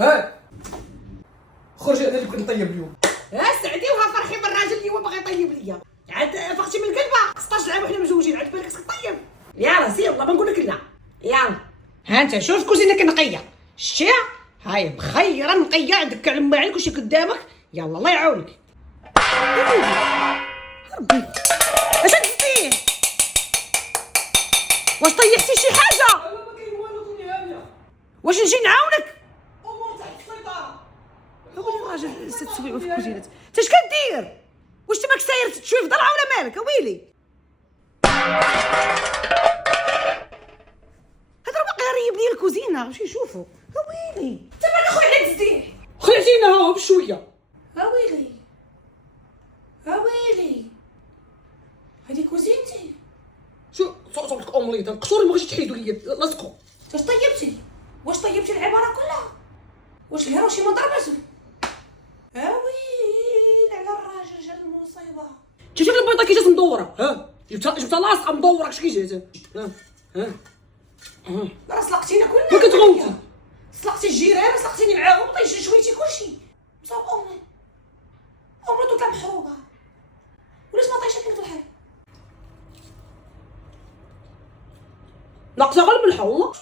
ها خرج انا اللي كنت نطيب اليوم. سعدي وها فرحي بالراجل اللي هو باغي يطيب ليا. عاد فقتي من القلبه 16 عام وحنا مزوجين، عاد بالك تطيب؟ يلا سير والله ما نقول لك لا. يلا ها انت شوف الكوزينه كنقيه، شتيها؟ هاي مخيره نقيه، عندك كاع الماعين كلشي قدامك. يلا الله يعاونك. ربي اش دزتيه؟ واش طيحتي شي حاجه؟ لا ما كاين والو دنيا هانيه. واش نجي نعاونك؟ امور تحت السيطره. هو الراجل تسوي في الكوزينه. انت اش كدير؟ واش تماك ساير تشوي في ضرعه ولا مالك؟ ويلي هذا راه باقي غيريب لي الكوزينه، واش يشوفوا؟ ويلي انت مالك اخويا على تزديه؟ خلعتينا ها بشويه. ويلي ويلي هذه كوزينتي. شو صوتك اومليط القشور ما بغيتش تحيدوا ليا لصقوا. واش طيبتي؟ واش طيبتي العباره كلها؟ واش الهروشي ما ضربش؟ ويلي على الراجل جا المصيبه. شوف البيضه كي جات مدوره. ها جبتها لاصقه مدوره كش كي جات. ها راه سلقتينا كلنا. ما كتغوتي. سلقتي الجيران سلقتيني معاهم، طيشتي شويتي كلشي. مصاب امي كاع محروقه. ولاش ما طيشه كنت الحال؟ ناقصه غير الملح والله.